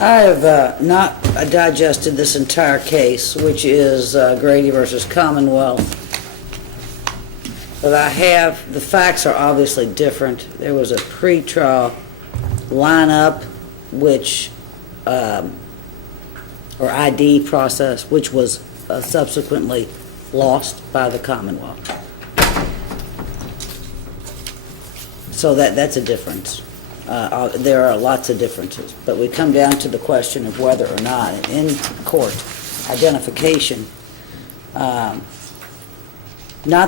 I have not digested this entire case, which is Grady versus Commonwealth. But I have, the facts are obviously different. There was a pre-trial lineup, which, or ID process, which was subsequently lost by the Commonwealth. So that's a difference. There are lots of differences, but we come down to the question of whether or not in court identification, not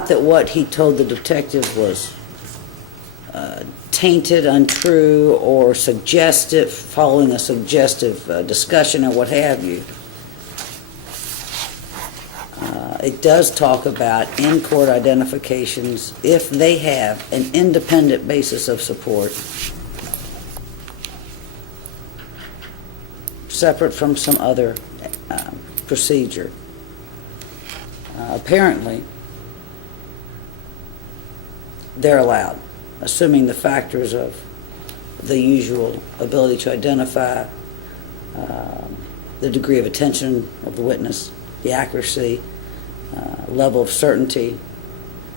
that what he told the detective was tainted, untrue, or suggestive, following a suggestive discussion or what have you. It does talk about in-court identifications if they have an independent basis of support, separate from some other procedure. Apparently, they're allowed, assuming the factors of the usual ability to identify, the degree of attention of the witness, the accuracy, level of certainty,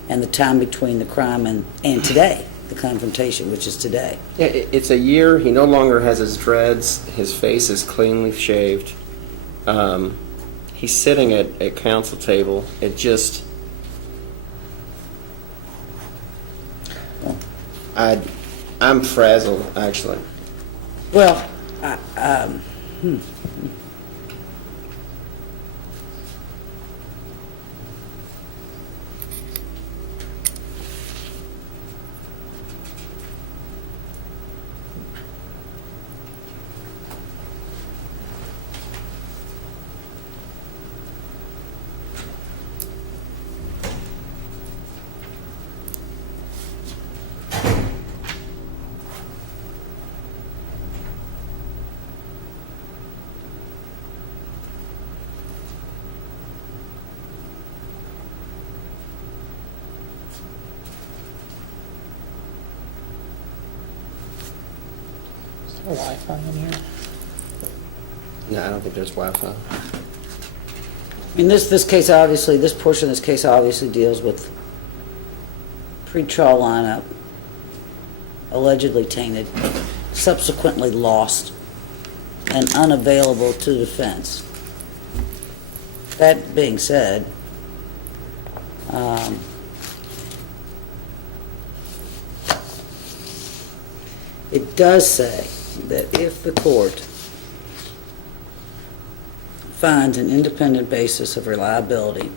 and the time between the crime and today, the confrontation, which is today. Yeah, it's a year. He no longer has his dreads. His face is cleanly shaved. He's sitting at a counsel table. It just... I'm frazzled, actually. Well, Wi-Fi in here? No, I don't think there's Wi-Fi. I mean, this case obviously, this portion of this case obviously deals with pre-trial lineup, allegedly tainted, subsequently lost, and unavailable to defense. That being said, it does say that if the court finds an independent basis of reliability,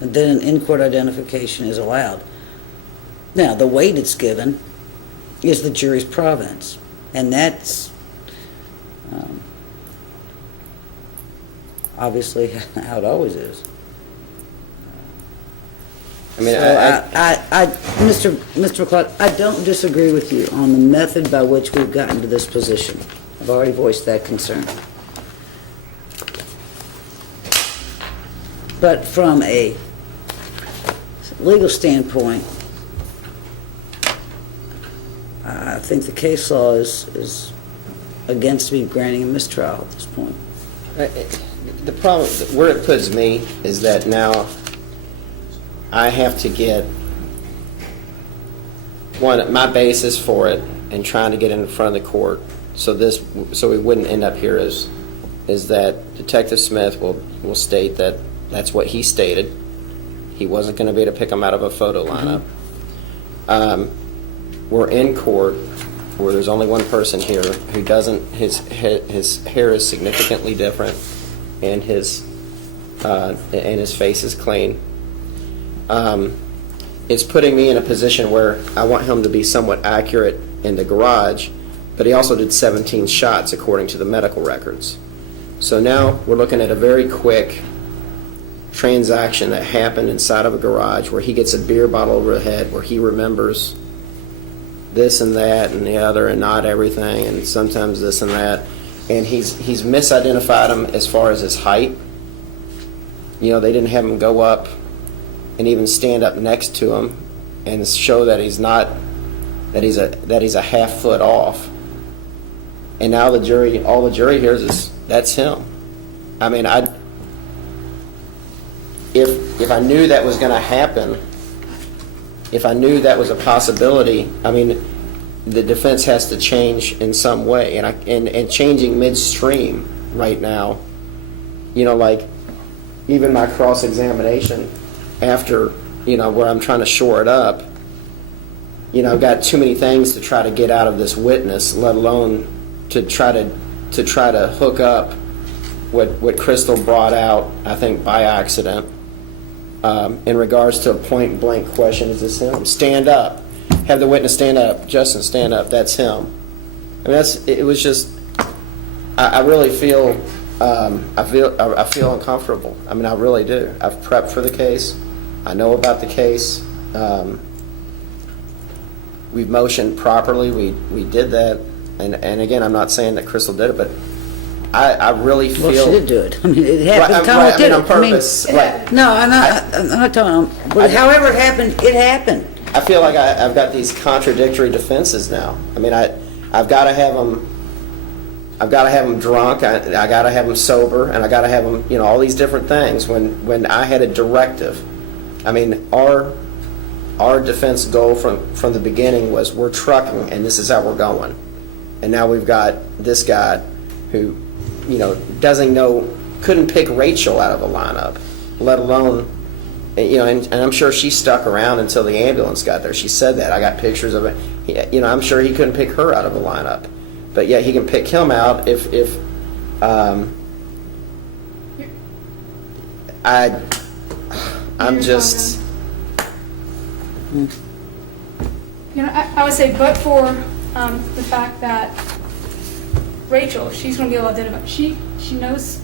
and then an in-court identification is allowed. Now, the weight it's given is the jury's province, and that's obviously how it always is. I mean, so Mr. McLeod, I don't disagree with you on the method by which we've gotten to this position. I've already voiced that concern. But from a legal standpoint, I think the case law is against me granting a mistrial at this point. the problem, where it puts me is that now I have to get my basis for it and trying to get in front of the court. So we wouldn't end up here is that Detective Smith will state that that's what he stated. He wasn't going to be able to pick them out of a photo lineup. We're in court where there's only one person here who doesn't. His hair is significantly different, and his face is clean. It's putting me in a position where I want him to be somewhat accurate in the garage, but he also did 17 shots according to the medical records. So now we're looking at a very quick transaction that happened inside of a garage where he gets a beer bottle over the head, where he remembers this and that and the other and not everything, and sometimes this and that, and he's misidentified him as far as his height. You know, they didn't have him go up and even stand up next to him and show that he's not that he's a half foot off. And now all the jury hears is, that's him. I mean, if I knew that was going to happen, if I knew that was a possibility, I mean, the defense has to change in some way. And changing midstream right now, like even my cross-examination after, where I'm trying to shore it up, I've got too many things to try to get out of this witness, let alone to try to hook up what Crystal brought out, I think by accident, in regards to a point blank question: is this him? Stand up. Have the witness stand up. Justin, stand up. That's him. I mean, it was just. I really feel. I feel uncomfortable. I mean, I really do. I've prepped for the case. I know about the case. We've motioned properly. We did that. And again, I'm not saying that Crystal did it, but I really feel. Well, she did do it. I mean, it happened. Right, did on it. purpose. No, I'm not talking. But however it happened, it happened. I feel like I've got these contradictory defenses now. I mean, I've got to have them. I've got to have them drunk. I got to have them sober, and I got to have them. All these different things. When I had a directive, I mean, our defense goal from the beginning was we're trucking, and this is how we're going. And now we've got this guy who, couldn't pick Rachel out of a lineup, let alone, and I'm sure she stuck around until the ambulance got there. She said that. I got pictures of it. I'm sure he couldn't pick her out of a lineup, but yet he can pick him out if I'm just. I would say, but for the fact that Rachel, she's going to be able to identify. She knows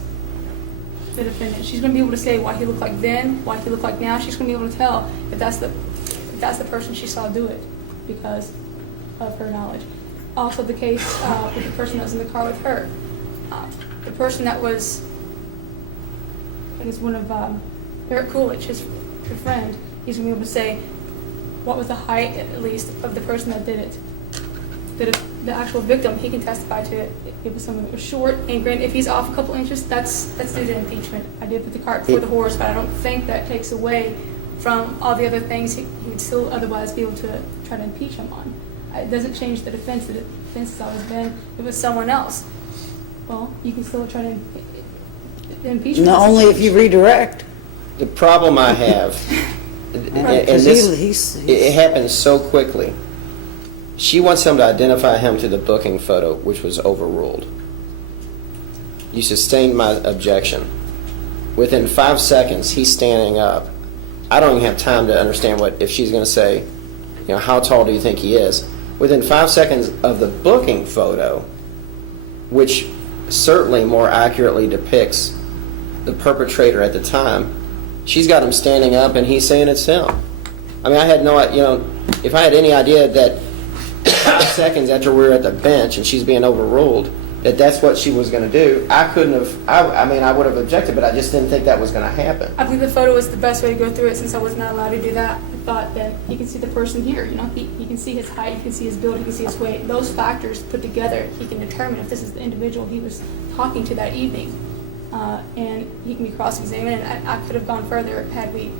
the defendant. She's going to be able to say why he looked like then, why he looked like now. She's going to be able to tell if that's the person she saw do it because of her knowledge. Also, the case with the person that was in the car with her, the person that was, I think it's one of Eric Coolidge, his friend. He's going to be able to say what was the height, at least, of the person that did it. The actual victim, he can testify to it. It was someone that was short, and granted, if he's off a couple inches, that's due to impeachment. I did put the cart before the horse, but I don't think that takes away from all the other things he would still otherwise be able to try to impeach him on. It doesn't change the defense. The defense has always been it was someone else. Well, you can still try to impeach him. Not only if you redirect. The problem I have, Right, and this, he's it happens so quickly. She wants him to identify him to the booking photo, which was overruled. You sustained my objection. Within 5 seconds, he's standing up. I don't even have time to understand if she's going to say, how tall do you think he is? Within 5 seconds of the booking photo, which certainly more accurately depicts the perpetrator at the time, she's got him standing up and he's saying it's him. I mean, I had no, if I had any idea that 5 seconds after we were at the bench and she's being overruled, that's what she was going to do, I couldn't have, I would have objected, but I just didn't think that was going to happen. I believe the photo is the best way to go through it since I was not allowed to do that. I thought that you can see the person here, he can see his height, you can see his build, you can see his weight. Those factors put together, he can determine if this is the individual he was talking to that evening. And he can be cross-examined. And I could have gone further had we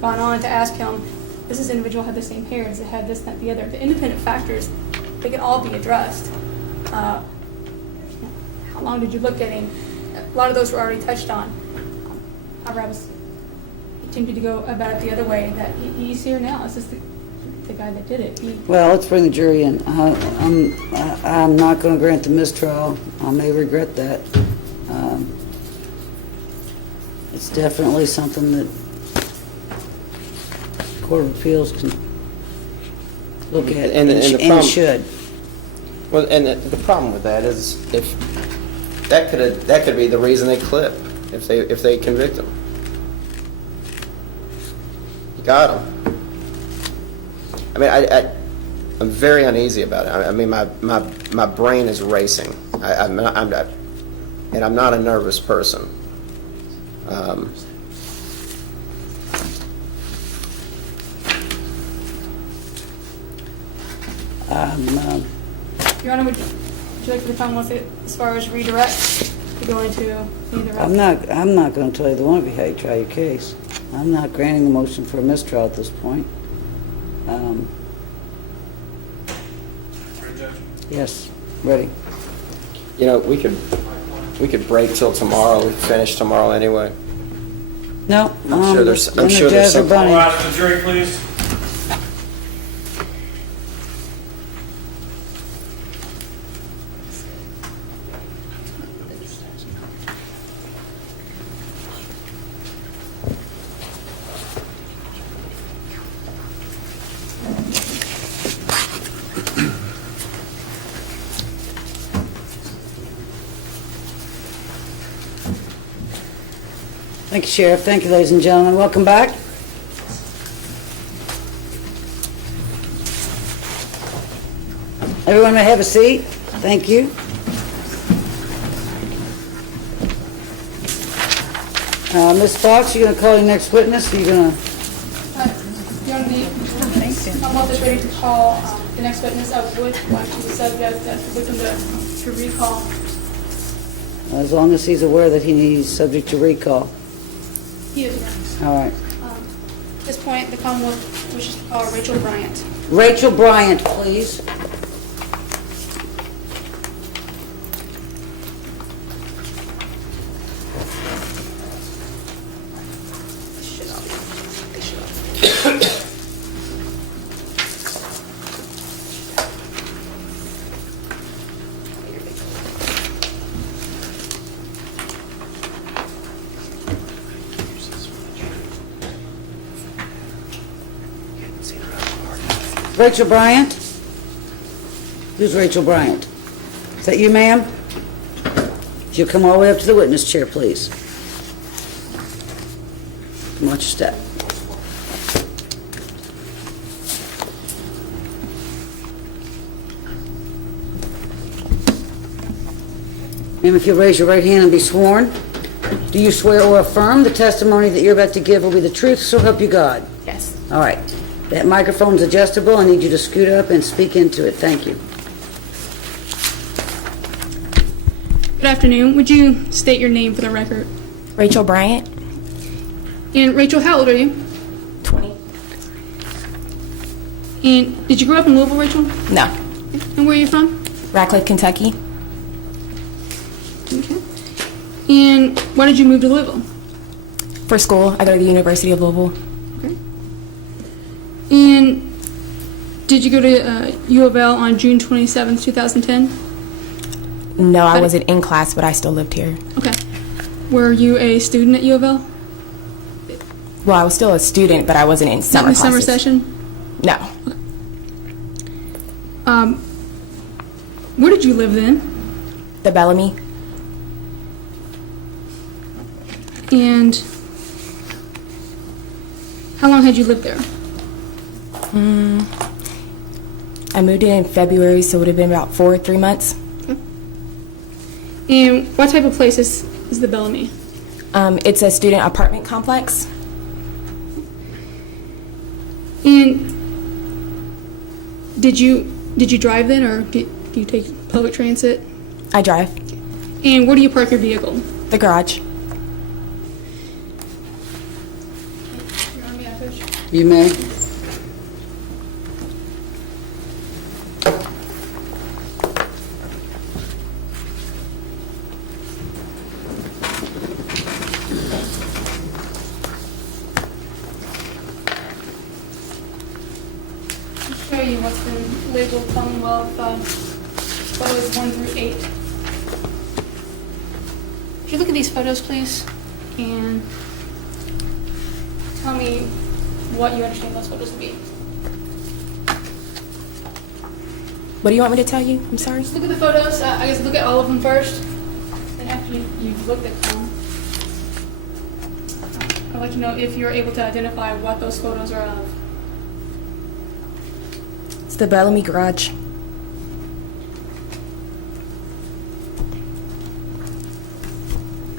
gone on to ask him, does this individual have the same hair? Does it have this, that, the other? The independent factors, they can all be addressed. How long did you look at him? A lot of those were already touched on. However, I was tempted to go about it the other way, that he's here now. This is the guy that did it. Well, let's bring the jury in. I'm not going to grant the mistrial. I may regret that. It's definitely something that Court of Appeals can look at and should. Well, and the problem with that is if that could be the reason they clip if they convict him. You got him. I mean, I'm very uneasy about it. I mean, my brain is racing. I'm not, and I'm not a nervous person. Your Honor, would you like to come with it as far as redirect to go into either? I'm not going to tell either one of you how you try your case. I'm not granting a motion for a mistrial at this point. Yes, ready. You know, we could break till tomorrow. We finish tomorrow anyway. No, I'm sure there's Energizer some- Bunny. All right, the jury, please. Thank you, Sheriff. Thank you, ladies and gentlemen. Welcome back. Everyone may have a seat. Thank you. Ms. Fox, you're going to call your next witness? You're going to... Your Honor, I'm almost ready to call the next witness. I would like to subject the victim to recall. As long as he's aware that he's subject to recall. He is, Your Honor. All right. At this point, the Commonwealth wishes to call Rachel Bryant. Rachel Bryant, please. Rachel Bryant? Who's Rachel Bryant? Is that you, ma'am? If you'll come all the way up to the witness chair, please. Watch your step. Ma'am, if you'll raise your right hand and be sworn, do you swear or affirm the testimony that you're about to give will be the truth, so help you God? Yes. All right. That microphone's adjustable. I need you to scoot up and speak into it. Thank you. Good afternoon. Would you state your name for the record? Rachel Bryant, And Rachel, how old are you? 20. And did you grow up in Louisville, Rachel? No. And where are you from? Radcliffe, Kentucky. Okay. And why did you move to Louisville? For school, I go to the University of Louisville. Okay. And did you go to U of L on June 27th, 2010? No, I But- wasn't in class, but I still lived here. Okay. Were you a student at U of L? Well, I was still a student, but I wasn't in Not summer in the summer classes. session? No. Where did you live then? The Bellamy. And how long had you lived there? I moved in February, so it would have been about 3 months. And what type of place is the Bellamy? It's a student apartment complex. And did you drive then, or do you take public transit? I drive. And where do you park your vehicle? The garage. You may. Show you what's been labeled Commonwealth photos 1 through 8. Could you look at these photos, please, and tell me what you understand those photos to be? What do you want me to tell you? I'm sorry. Just look at the photos. I guess look at all of them first. And after you've looked at them, I'd like to know if you're able to identify what those photos are of. It's the Bellamy garage.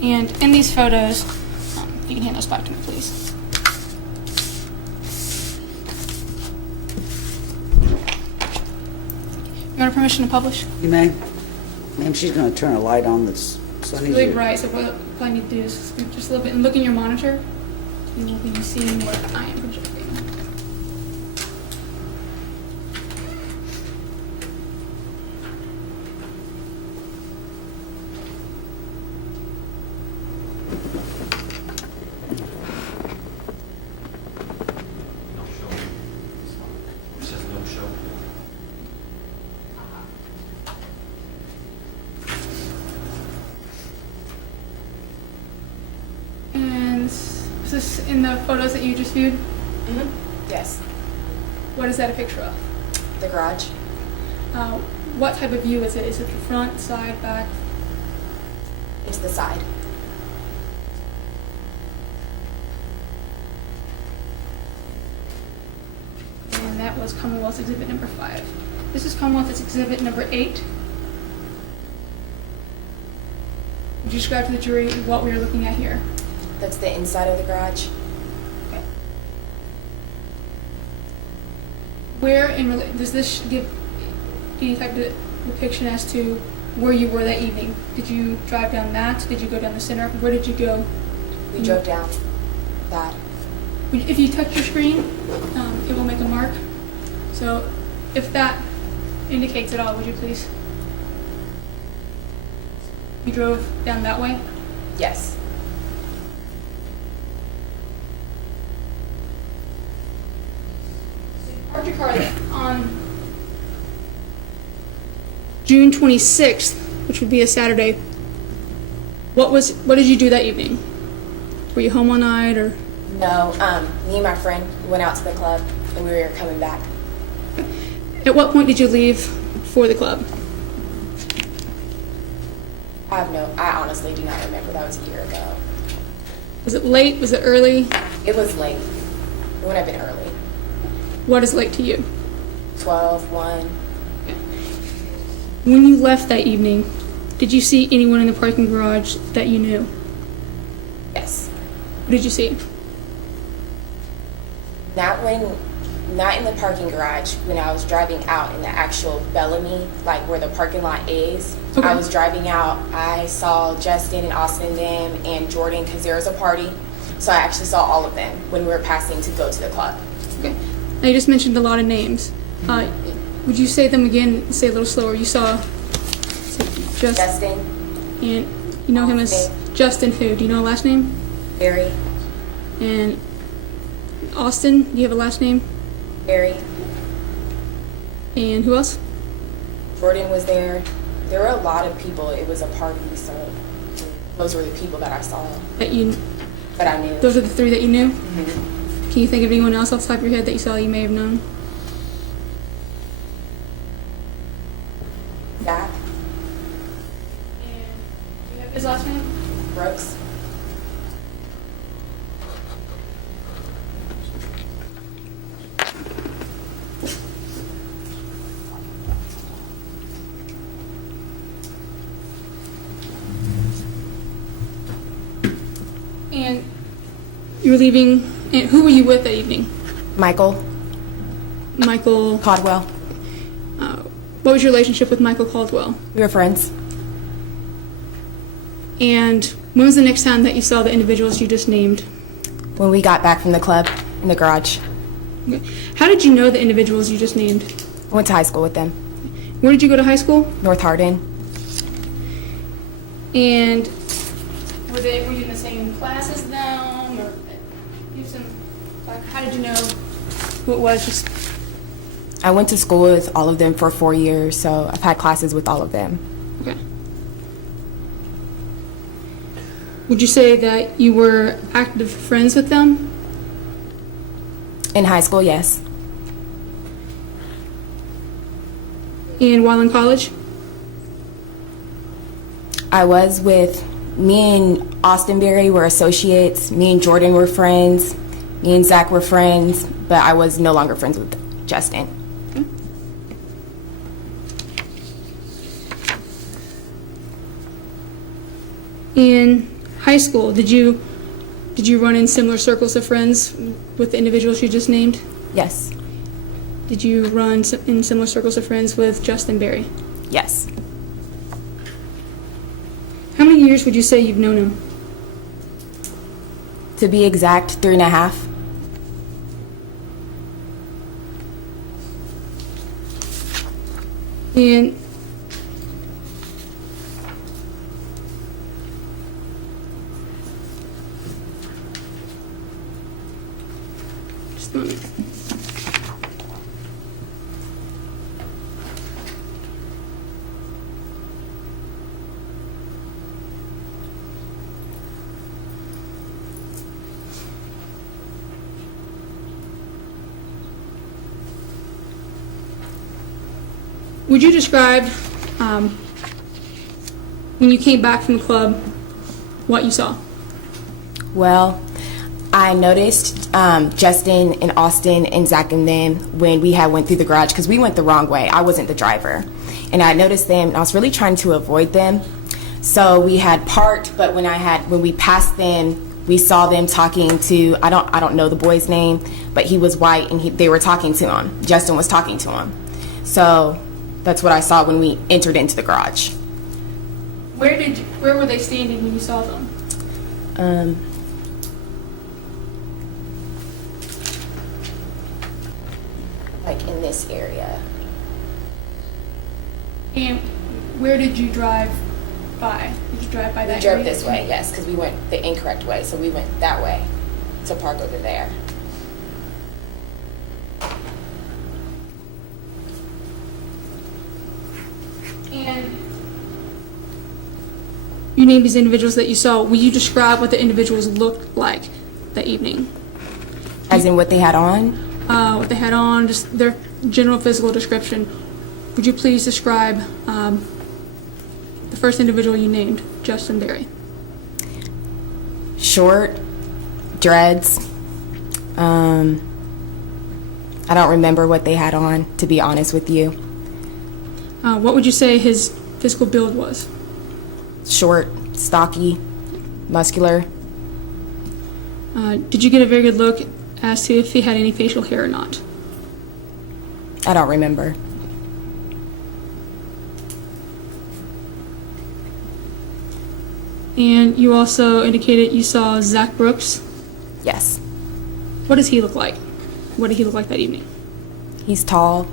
And in these photos, you can hand those back to me, please. You want permission to publish? You may. Ma'am, she's gonna turn a light on that's, so I need Really you. bright, so what I need to do is scoot just a little bit and look in your monitor. You will be seeing what I am projecting. No show. It says no show. And is this in the photos that you just viewed? Yes, What is that a picture of? the garage. What type of view is it? Is it the front, side, back? It's the side. And that was Commonwealth's exhibit number 5. This is Commonwealth's exhibit number 8. Would you describe to the jury what we are looking at here? That's the inside of the garage. Where does this give any type of depiction as to where you were that evening? Did you drive down that? Did you go down the center? Where did you go? We drove down that. If you touch your screen, it will make a mark. So if that indicates at all, would you please? You drove down that way? Yes. Parked your car on June 26th, which would be a Saturday. What did you do that evening? Were you home all night or? No, me and my friend went out to the club and we were coming back. At what point did you leave for the club? I honestly do not remember. That was a year ago. Was it late? Was it early? It was late. It would have been early. What is late to you? 12, 1. When you left that evening, did you see anyone in the parking garage that you knew? Yes. What did you see? Not in the parking garage, when I was driving out in the actual Bellamy, like where the parking lot is. Okay. I was driving out, I saw Justin and Austin and them and Jordan because there was a party. So I actually saw all of them when we were passing to go to the club. Okay. Now you just mentioned a lot of names. Would you say them again? Say a little slower. You saw Justin, and you know him as Austin. Justin who? Do you know a last name? Barry, And Austin, do you have a last name? Barry, And who else? Jordan was there. There were a lot of people. It was a party, so those were the people that I saw, That you? that I knew. Those are the 3 that you knew. Mhm. Can you think of anyone else off the top of your head that you saw you may have known? Zach, And do you have his last name? Brooks, And you were leaving. And who were you with that evening? Michael Michael. Caldwell. What was your relationship with Michael Caldwell? We were friends. And when was the next time that you saw the individuals you just named? When we got back from the club in the garage, Okay. How did you know the individuals you just named? I went to high school with them. Where did you go to high school? North Hardin. And were you in the same class as them, or give some? Like, how did you know who it was? Just I went to school with all of them for 4 years, so I've had classes with all of them. okay. Would you say that you were active friends with them? In high school, yes. And while in college? I was with, me and Austin Berry were associates, me and Jordan were friends, me and Zach were friends, but I was no longer friends with Justin. In high school, did you run in similar circles of friends with the individuals you just named? Yes. Did you run in similar circles of friends with Justin Berry? Yes. How many years would you say you've known him? To be exact, 3.5. And just a moment. Would you describe, when you came back from the club, what you saw? Well, I noticed Justin and Austin and Zach and them when we had went through the garage because we went the wrong way. I wasn't the driver. And I noticed them and I was really trying to avoid them. So we had parked, but when we passed them, we saw them talking to, I don't know the boy's name, but he was white and they were talking to him. Justin was talking to him. So that's what I saw when we entered into the garage. Where were they standing when you saw them? Like in this area. And where did you drive by? Did you drive by that We drove area? this way, yes, because we went the incorrect way, so we went that way to park over there. And you named these individuals that you saw. Will you describe what the individuals looked like that evening? As in what they had on? What they had on, just their general physical description. Would you please describe the first individual you named, Justin Berry? Short, dreads. I don't remember what they had on, to be honest with you. What would you say his physical build was? Short, stocky, muscular. Did you get a very good look as to if he had any facial hair or not? I don't remember. And you also indicated you saw Zach Brooks. Yes. What does he look like? What did he look like that evening? He's tall.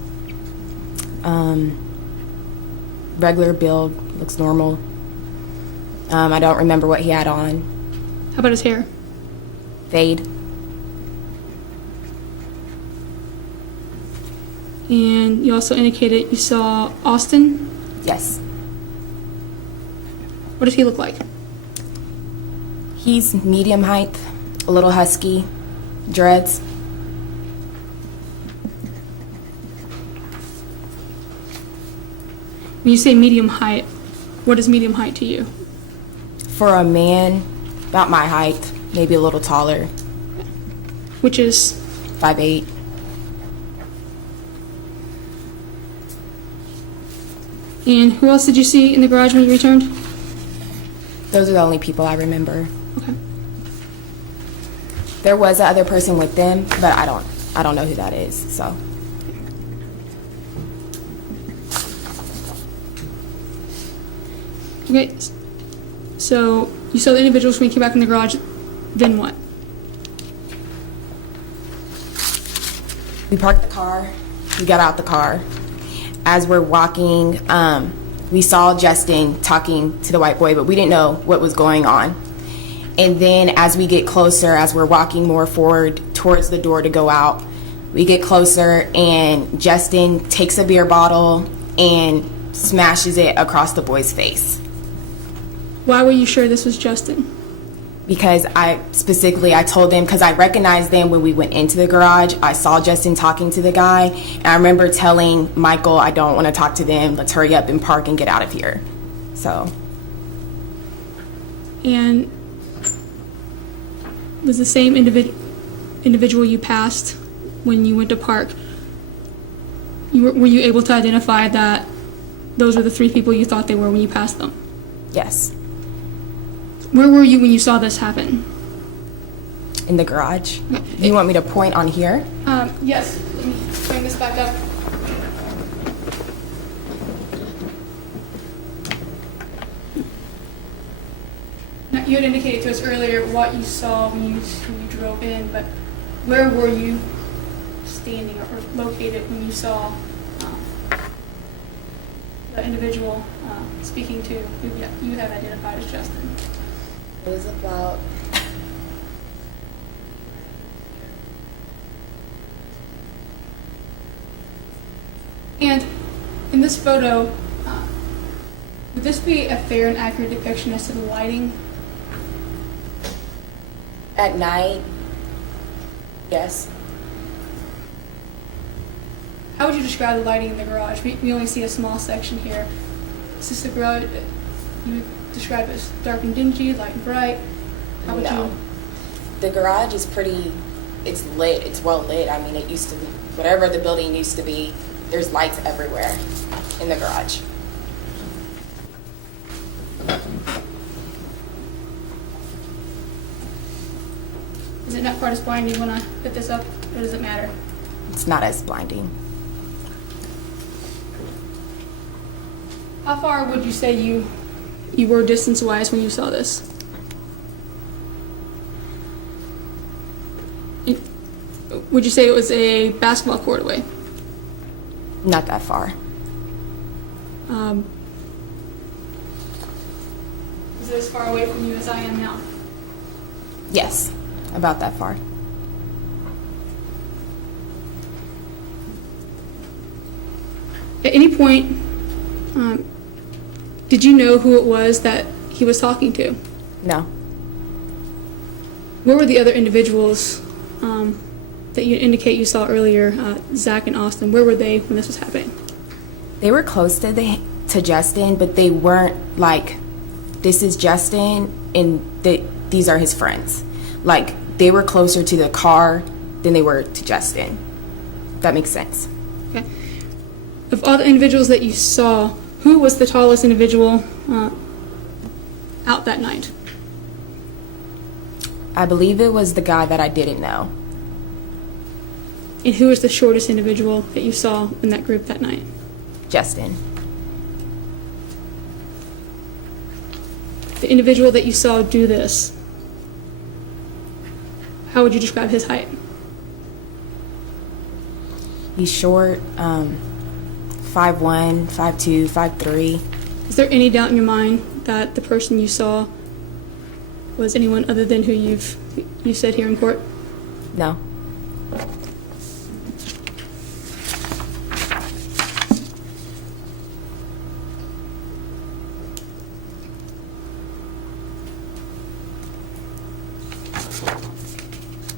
Regular build, looks normal. I don't remember what he had on. How about his hair? Fade. And you also indicated you saw Austin. Yes. What does he look like? He's medium height, a little husky, dreads. When you say medium height, what is medium height to you? For a man, about my height, maybe a little taller, Which is 5'8". And who else did you see in the garage when you returned? Those are the only people I remember. Okay. There was another person with them, but I don't know who that is, so. Okay. So you saw the individuals when you came back in the garage. Then what? We parked the car, we got out the car. As we're walking, we saw Justin talking to the white boy, but we didn't know what was going on. And then as we get closer, as we're walking more forward towards the door to go out, we get closer and Justin takes a beer bottle and smashes it across the boy's face. Why were you sure this was Justin? Because I told them, because I recognized them when we went into the garage. I saw Justin talking to the guy, and I remember telling Michael, I don't want to talk to them. Let's hurry up and park and get out of here. So. And was the same individual you passed when you went to park, were you able to identify that those were the three people you thought they were when you passed them? Yes. Where were you when you saw this happen? In the garage. You want me to point on here? Yes. Let me bring this back up. Now, you had indicated to us earlier what you saw when you drove in, but where were you standing or located when you saw the individual speaking to who you have identified as Justin? It was about And in this photo, would this be a fair and accurate depiction as to the lighting? at night. Yes. How would you describe the lighting in the garage? We only see a small section here. Is this the garage you would describe as dark and dingy, light and bright? How would No. you? The garage is pretty, it's lit, it's well lit. I mean, it used to be, whatever the building used to be, there's lights everywhere in the garage. Is it not quite as blinding when I put this up, or does it matter? It's not as blinding. How far would you say you were distance-wise when you saw this? Would you say it was a basketball court away? Not that far. Is it as far away from you as I am now? Yes, about that far. At any point, did you know who it was that he was talking to? No. Where were the other individuals that you indicate you saw earlier, Zach and Austin? Where were they when this was happening? They were close to Justin, but they weren't like, this is Justin and these are his friends. Like, they were closer to the car than they were to Justin. If that makes sense. Okay. Of all the individuals that you saw, who was the tallest individual out that night? I believe it was the guy that I didn't know. And who was the shortest individual that you saw in that group that night? Justin. The individual that you saw do this, how would you describe his height? He's short, 5'1", 5'2", 5'3". Is there any doubt in your mind that the person you saw was anyone other than who you said here in court? No.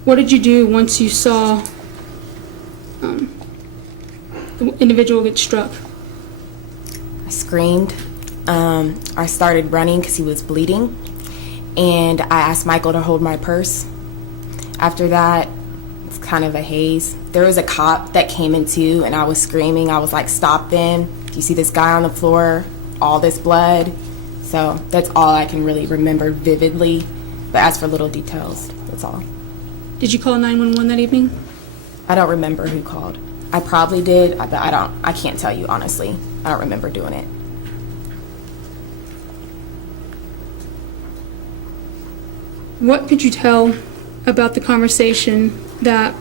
What did you do once you saw the individual get struck? I screamed. I started running because he was bleeding. And I asked Michael to hold my purse. After that, it's kind of a haze. There was a cop that came in too, and I was screaming. I was like, stop them. Do you see this guy on the floor? All this blood. So that's all I can really remember vividly. But as for little details, that's all. Did you call 911 that evening? I don't remember who called. I probably did, but I can't tell you honestly. I don't remember doing it. What could you tell about the conversation that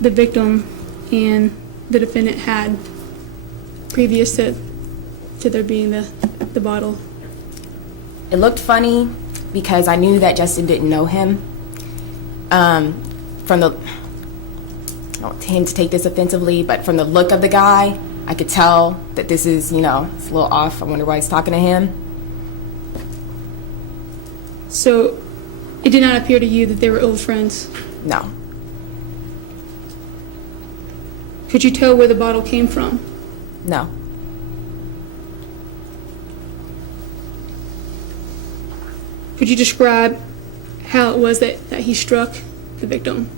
the victim and the defendant had previous to there being the bottle? It looked funny because I knew that Justin didn't know him. From the, I don't want him to take this offensively, but from the look of the guy, I could tell that this is, it's a little off. I wonder why he's talking to him. So it did not appear to you that they were old friends. No. Could you tell where the bottle came from? No. Could you describe how it was that he struck the victim?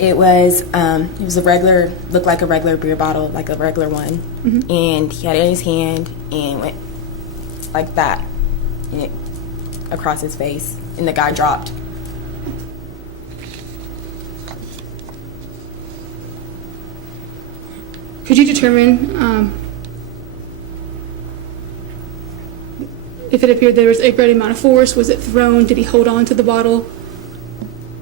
It was a regular, looked like a regular beer bottle, like a regular one. Mm-hmm. And he had it in his hand and went like that, and it across his face, and the guy dropped. Could you determine if it appeared there was a great amount of force? Was it thrown? Did he hold on to the bottle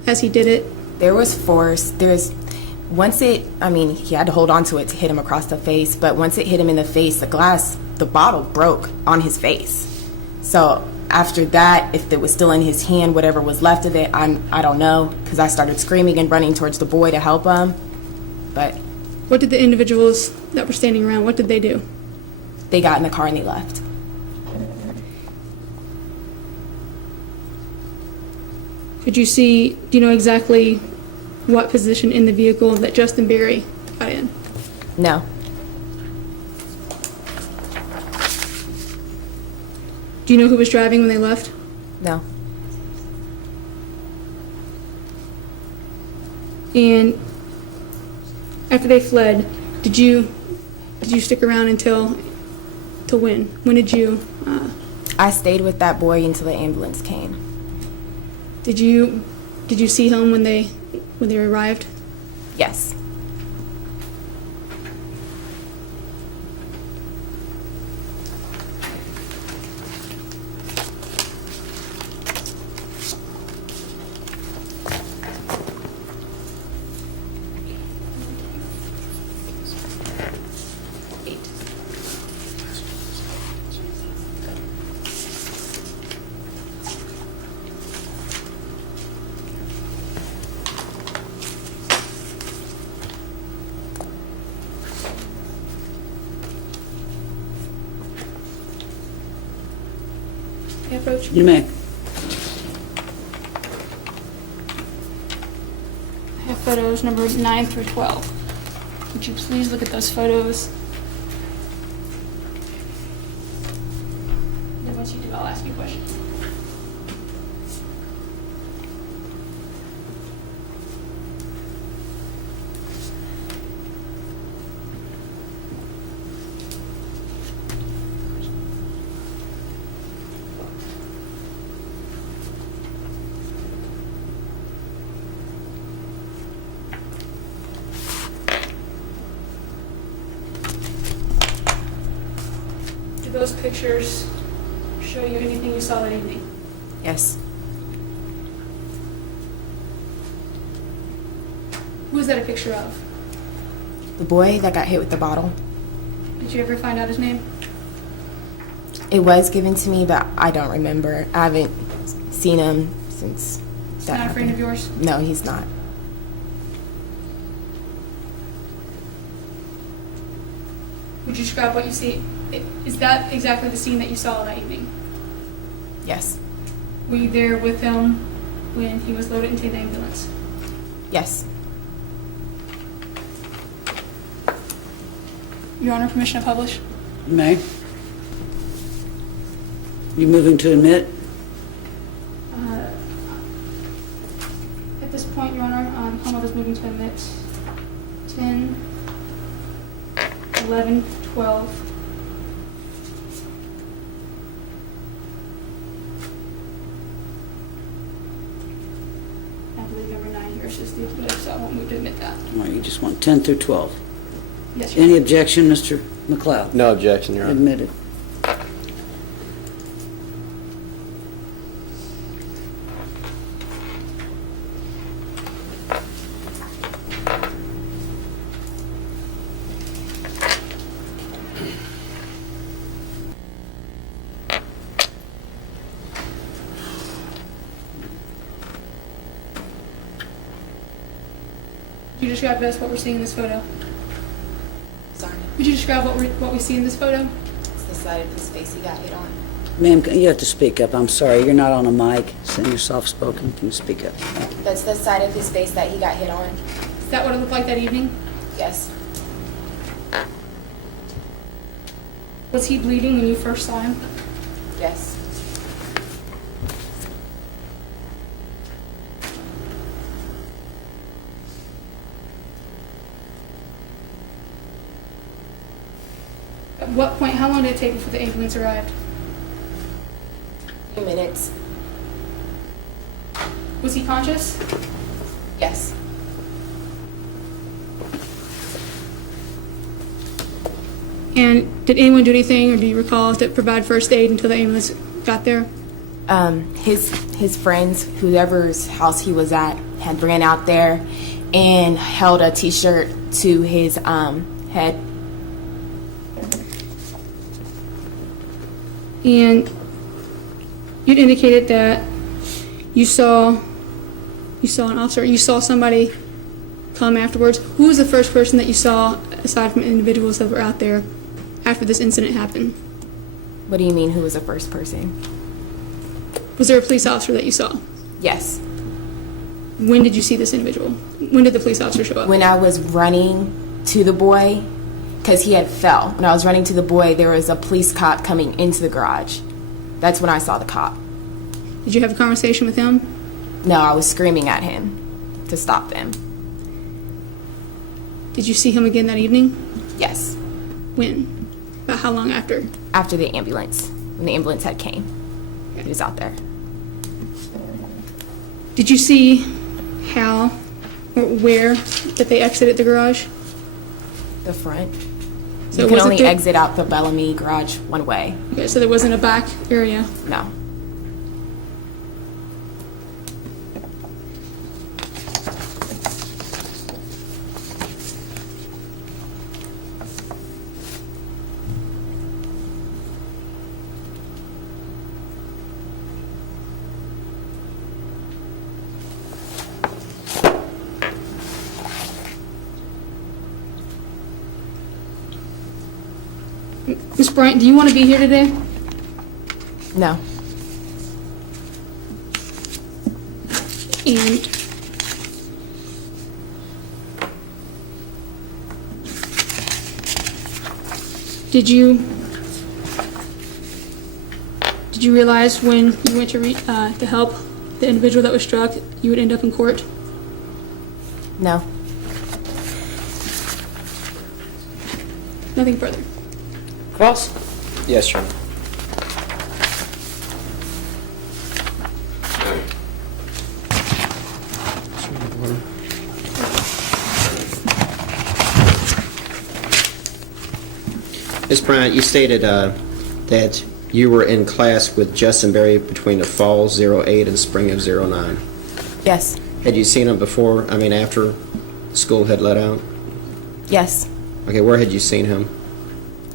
as he did it? There was force. He had to hold on to it to hit him across the face, but once it hit him in the face, the bottle broke on his face. So after that, if it was still in his hand, whatever was left of it, I don't know, because I started screaming and running towards the boy to help him. But What did the individuals that were standing around, what did they do? they got in the car and they left. Do you know exactly what position in the vehicle that Justin Berry got in? No. Do you know who was driving when they left? No. And after they fled, did you stick around until when? When did you? I stayed with that boy until the ambulance came. Did you see him when they arrived? Yes. Approach. You may. I have photos number 9 through 12. Would you please look at those photos? Then once you do, I'll ask you a question. Do those pictures show you anything you saw that evening? Yes. Who is that a picture of? The boy that got hit with the bottle. Did you ever find out his name? It was given to me, but I don't remember. I haven't seen him since He's that not a friend of happened. yours? No, he's not. Would you describe what you see? Is that exactly the scene that you saw that evening? Yes. Were you there with him when he was loaded into the ambulance? Yes. Your Honor, permission to publish? You may. You moving to admit? At this point, Your Honor, Homewood is moving to admit 10, 11, 12. I believe number 9 here is just the admit, so I won't move to admit that. All right, you just want 10 through 12. Yes, Your Any Honor. objection, Mr. McLeod? No objection, Your Honor. Admitted. Could you describe to us what we're seeing in this photo? Sorry. Could you describe what we see in this photo? It's the side of his face he got hit on. Ma'am, you have to speak up. I'm sorry, you're not on a mic. Send your soft-spoken. Can you speak up? That's the side of his face that he got hit on. Is that what it looked like that evening? Yes. Was he bleeding when you first saw him? Yes. At what point, how long did it take before the ambulance arrived? A few minutes. Was he conscious? Yes. And did anyone do anything, or do you recall, to provide first aid until the ambulance got there? His friends, whoever's house he was at, had ran out there and held a T-shirt to his head. And you'd indicated that you saw an officer, you saw somebody come afterwards. Who was the first person that you saw, aside from individuals that were out there, after this incident happened? What do you mean, who was the first person? Was there a police officer that you saw? Yes. When did you see this individual? When did the police officer show up? When I was running to the boy, because he had fell. When I was running to the boy, there was a police cop coming into the garage. That's when I saw the cop. Did you have a conversation with him? No, I was screaming at him to stop them. Did you see him again that evening? Yes. When? About how long after? After the ambulance. When the ambulance had came. He was out there. Did you see how or where that they exited the garage? The front. So You can wasn't only there- exit out the Bellamy garage one way. Okay, so there wasn't a back area. No. Ms. Bryant, do you want to be here today? No. And did you realize when you went to help the individual that was struck, you would end up in court? No. Nothing further. Cross? Yes, Your Honor. Ms. Bryant, you stated that you were in class with Justin Berry between the fall '08 and spring of '09. Yes. Had you seen him before, after school had let out? Yes. Okay, where had you seen him?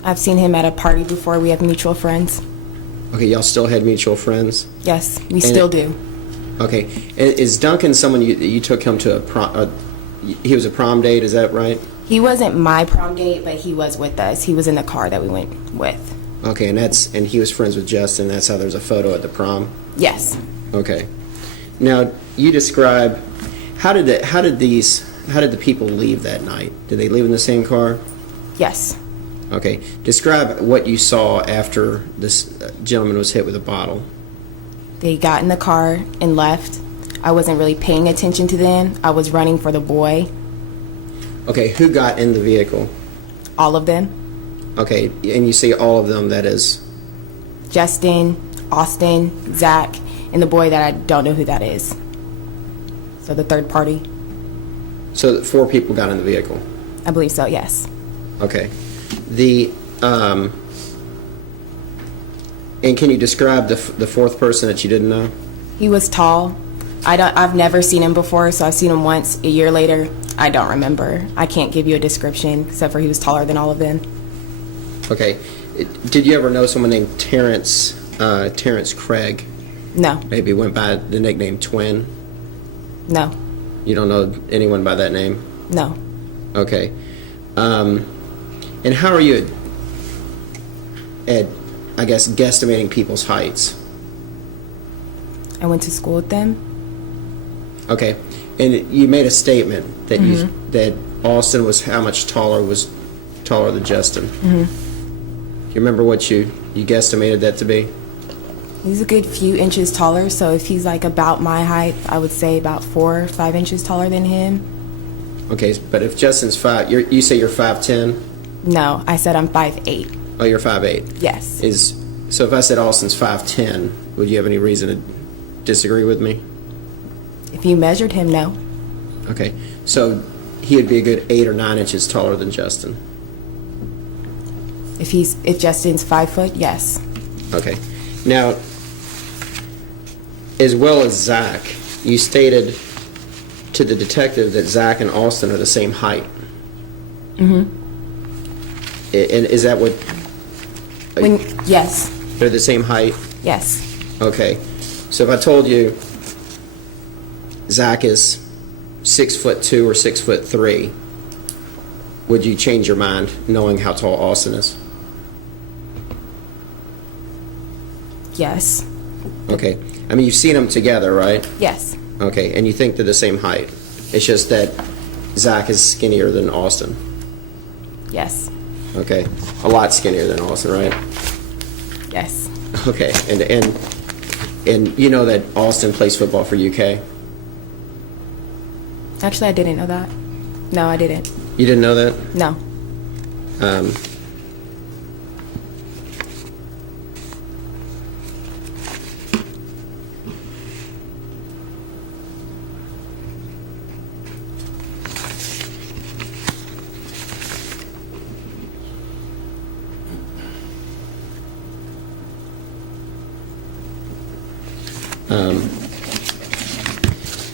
I've seen him at a party before. We have mutual friends. Okay, y'all still had mutual friends? Yes, we still do. Okay, is Duncan someone you took him to he was a prom date, is that right? He wasn't my prom date, but he was with us. He was in the car that we went with. Okay, and he was friends with Justin, that's how there's a photo at the prom? Yes. Okay. Now, you describe, how did the people leave that night? Did they leave in the same car? Yes. Okay. Describe what you saw after this gentleman was hit with a bottle. They got in the car and left. I wasn't really paying attention to them. I was running for the boy. Okay, who got in the vehicle? All of them. Okay, and you say all of them, that is? Justin, Austin, Zach, and the boy that I don't know who that is. So the third party. So 4 people got in the vehicle? I believe so, yes. Okay. And can you describe the 4th person that you didn't know? He was tall. I've never seen him before, so I've seen him once. A year later, I don't remember. I can't give you a description, except for he was taller than all of them. Okay. Did you ever know someone named Terrence Craig? No. Maybe went by the nickname Twin? No. You don't know anyone by that name? No. Okay. And how are you at, I guess, guesstimating people's heights? I went to school with them. Okay. And you made a statement that that Austin was how much taller than Justin. Do you remember what you guesstimated that to be? He's a good few inches taller, so if he's like about my height, I would say about 4 or 5 inches taller than him. Okay, but if Justin's 5, you say you're 5'10"? No, I said I'm 5'8". Oh, you're 5'8". Yes. So if I said Austin's 5'10", would you have any reason to disagree with me? If you measured him, no. Okay, so he would be a good 8 or 9 inches taller than Justin. If Justin's 5 foot, yes. Okay. Now, as well as Zach, you stated to the detective that Zach and Austin are the same height. Mm-hmm. And is that what, Yes, they're the same height? yes. Okay. So if I told you Zach is 6'2" or 6'3", would you change your mind knowing how tall Austin is? Yes. Okay. I mean, you've seen them together, right? Yes. Okay. And you think they're the same height. It's just that Zach is skinnier than Austin. Yes. Okay. A lot skinnier than Austin, right? Yes. Okay. And you know that Austin plays football for UK? Actually, I didn't know that. No, I didn't. You didn't know that? No.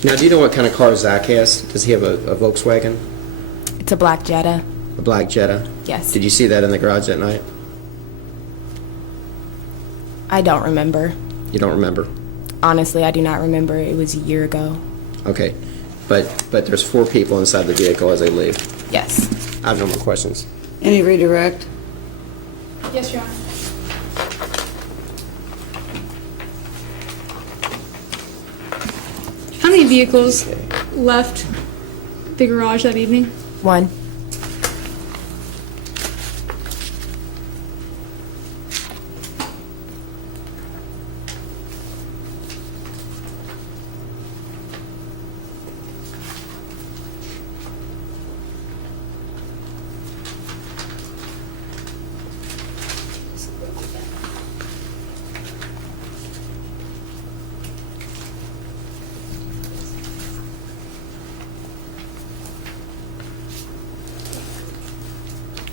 Now, do you know what kind of car Zach has? Does he have a Volkswagen? It's a black Jetta. A black Jetta? Yes. Did you see that in the garage that night? I don't remember. You don't remember? Honestly, I do not remember. It was a year ago. Okay. But there's 4 people inside the vehicle as they leave. Yes. I have no more questions. Any redirect? Yes, Your Honor. How many vehicles left the garage that evening? 1.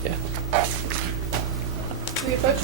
Yeah. Do we approach?